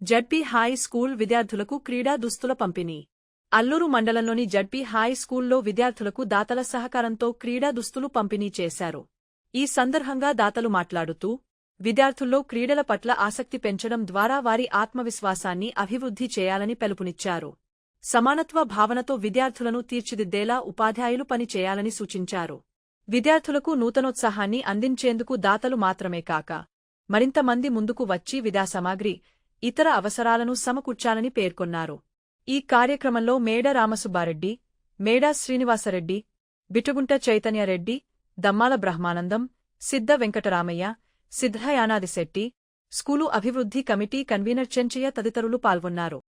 ZP high school విద్యార్థులకు క్రీడా దుస్తుల పంపిణీ. అల్లూరు మండలంలోని జడ్పీ హై స్కూల్లో విద్యార్థులకు దాతల సహకారంతో క్రీడా దుస్తులు పంపిణీ చేశారు. ఈ సందర్భంగా దాతలు మాట్లాడుతూ, విద్యార్థుల్లో క్రీడల పట్ల ఆసక్తి పెంచడం ద్వారా వారి ఆత్మవిశ్వాసాన్ని అభివృద్ధి చేయాలని పిలుపునిచ్చారు. సమానత్వ భావనతో విద్యార్థులను తీర్చిదిద్దేలా ఉపాధ్యాయులు పని చేయాలని సూచించారు. విద్యార్థులకు నూతనోత్సాహాన్ని అందించేందుకు దాతలు మాత్రమే కాక, మరింత మంది ముందుకు వచ్చి విద్యాసామగ్రి, ఇతర అవసరాలను సమకూర్చాలని పేర్కొన్నారు. ఈ కార్యక్రమంలో మేడ రామసుబ్బారెడ్డి, మేడ శ్రీనివాసరెడ్డి, బిటుగుంట చైతన్యరెడ్డి, దమ్మాల బ్రహ్మానందం, సిద్ధ వెంకటరామయ్య, సిద్ధయానాదిశెట్టి, స్కూలు అభివృద్ధి కమిటీ కన్వీనర్ చెంచయ్య తదితరులు పాల్గొన్నారు.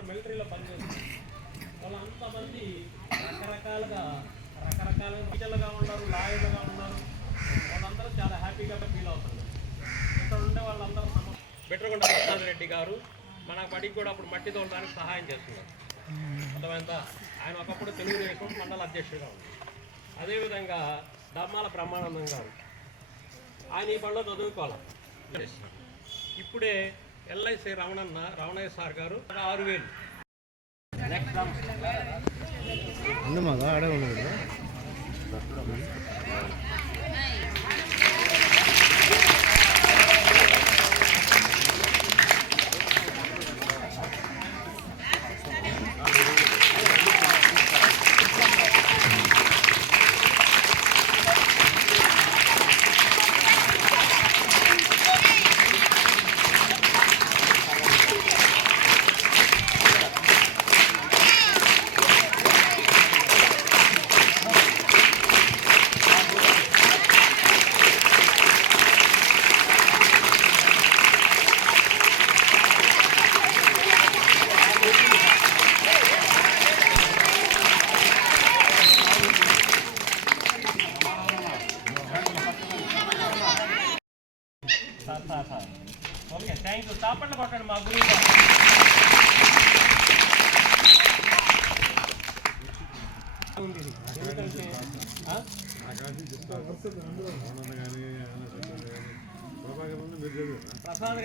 మిలిటరీలో పనిచేస్తారు. వాళ్ళంతమంది రకరకాల టీచర్లుగా ఉన్నారు, లాయర్లుగా ఉన్నారు. వాళ్ళందరూ చాలా హ్యాపీగా ఫీల్ అవుతారు. ఇక్కడ ఉండే వాళ్ళందరూ బిట్రగుంట ప్రసాద్ రెడ్డి గారు మన బడికి కూడా అప్పుడు మట్టి తోలడానికి సహాయం చేస్తున్నారు. అర్థమైందా? ఆయన ఒకప్పుడు తెలుగుదేశం మండల అధ్యక్షుడిగా ఉన్నారు. అదేవిధంగా దమ్మాల బ్రహ్మానందం గారు, ఆయన ఈ బడిలో చదువుకోవాలి. ఇప్పుడే ఎల్ఐసి రమణయ్య సార్ గారు 6,000. Next okay, thank you. తాపట్లు కొట్టండి మా గురువు ప్రసాద్